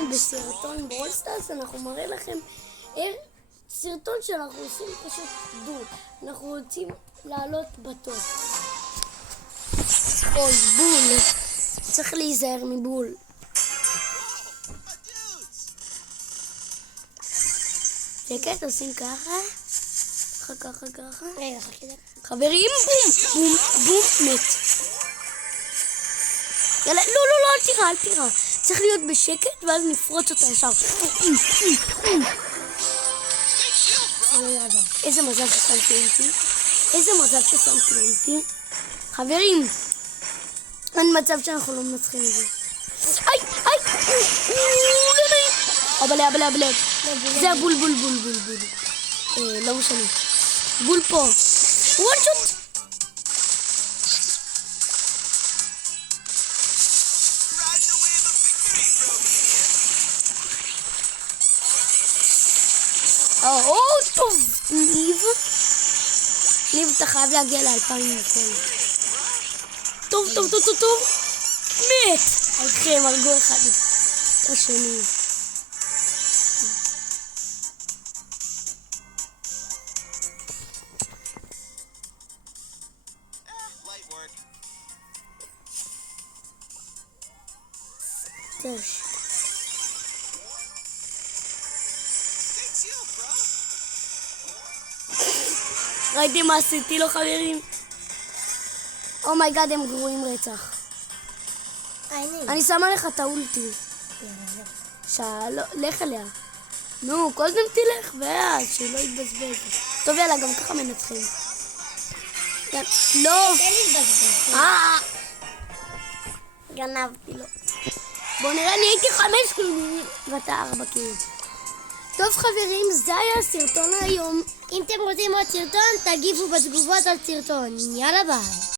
שלנו בסרטון ברולסטארס. אנחנו מראה לכם סרטון שאנחנו עושים פשוט דו. אנחנו רוצים לעלות בטוב. אוי, בול. צריך להיזהר מבול. שקט, עושים ככה. ככה. חברים, בום, מת. יאללה, לא, אל תירה. צריך להיות בשקט ואז נפרוץ אותה ישר. איזה מזל ששמתי אותי. חברים, אין מצב שאנחנו לא מנצחים את זה. אבל זה הבול. לא משנה. בול פה. וואן שוט. טוב. ניב, אתה חייב להגיע ל-2000 נכון. טוב. מת. הלכם, הרגו אחד. השני. ראיתי מה עשיתי לו, חברים? אומייגאד, הם גרועים רצח. אני שמה לך את האולטי. לך אליה. נו, קודם תלך ואז שלא יתבזבז. טוב, יאללה, גם ככה מנצחים. לא. גנבתי לו. בוא נראה, אני הייתי 5 קילומטרים ואתה 4 קילומטרים. טוב חברים, זה היה הסרטון היום. אם אתם רוצים עוד סרטון, תגיבו בתגובות על סרטון. יאללה ביי.